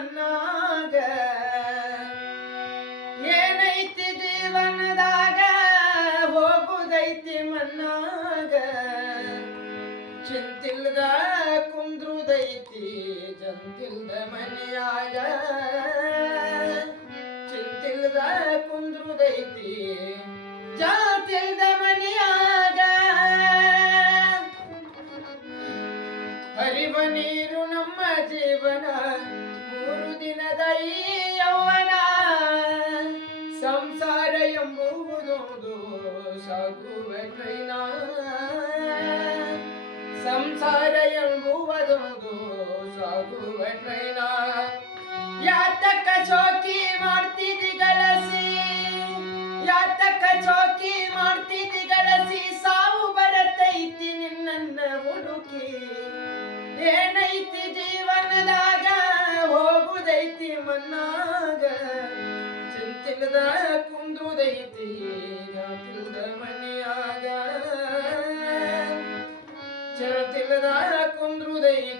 ಮನ್ನಾಗ ಏನೈತಿ ಜೀವನದಾಗ? ಹೋಗುದೈತಿ ಮನ್ನಾಗ ಚಿಂತಿಲ್ದ ಕುಂದ್ರುದೈತಿ, ಜಂತಿಲ್ದ ಮನೆಯಾಗ. ಚಿಂತಿಲ್ದ ಕುಂದ್ರುದೈತಿ, ಜಾತಿಲ್ದ ಮನೆಯಾಗ. ಹರಿವ ನೀರು ನಮ್ಮ ಜೀವನ ಈ ಯೌವನ ಸಂಸಾರ ಎಂಬುವುದೊಂದು ಸಾಗುವ ಕೈನ. ಸಂಸಾರ ಎಂಬುವುದೊಂದು ಸಾಗುವ ಟ್ರೈನ ಯಾತಕ ಚೌಕಿ ಮಾಡ್ತಿದ್ದಿ ಗಳಸಿ? ಯಾತಕ ಚೌಕಿ ಮಾಡ್ತಿದ್ದಿ ಗಳಸಿ? ಸಾವು ಬರತೈತಿ ನಿನ್ನನ್ನ ಹುಡುಕಿ. ಏನೈತಿ ಜೀವನದಾಗ ಚಿಂತಿಲ್ಲದ ಕುಂದುದೈತಿ ಜಾತಿಲ್ದ ಮನೆಯಾಗ. ಚಿಂತಿಲ್ಲದ ಕುಂದ್ರುದೈತಿ